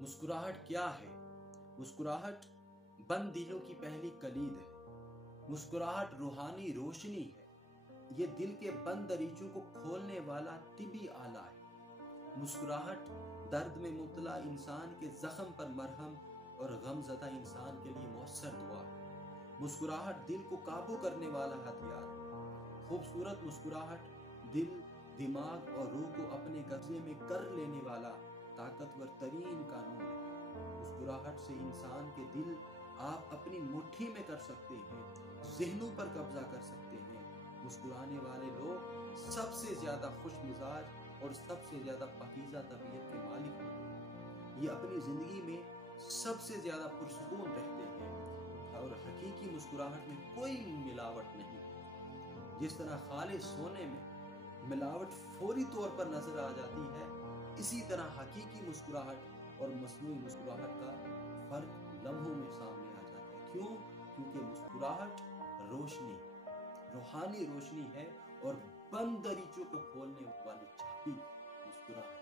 مسکراہٹ کیا ہے؟ مسکراہٹ بند دلوں کی پہلی کلید ہے۔ مسکراہٹ روحانی روشنی ہے۔ یہ دل کے بند دریچوں کو کھولنے والا طبی آلہ ہے۔ مسکراہٹ درد میں مبتلا انسان کے زخم پر مرہم اور غم زدہ انسان کے لیے مؤثر دعا ہے۔ مسکراہٹ دل کو قابو کرنے والا ہتھیار ہے۔ خوبصورت مسکراہٹ دل، دماغ اور روح کو اپنے قبضے میں کر لینے والا طاقتور ترین قانون ہے۔ مسکراہٹ سے انسان کے دل آپ اپنی مٹھی میں کر سکتے ہیں، ذہنوں پر قبضہ کر سکتے ہیں۔ مسکرانے والے لوگ سب سے زیادہ خوش مزاج اور سب سے زیادہ پاکیزہ طبیعت کے مالک ہوتے ہیں۔ یہ اپنی زندگی میں سب سے زیادہ پرسکون رہتے ہیں اور حقیقی مسکراہٹ میں کوئی ملاوٹ نہیں ہے۔ جس طرح خالص سونے میں ملاوٹ فوری طور پر نظر آ جاتی ہے، اسی طرح حقیقی مسکراہٹ اور مصنوعی مسکراہٹ کا فرق لمحوں میں سامنے آ جاتا ہے۔ کیوں؟ کیونکہ مسکراہٹ روشنی، روحانی روشنی ہے اور بند دریچوں کو کھولنے والی چابی مسکراہٹ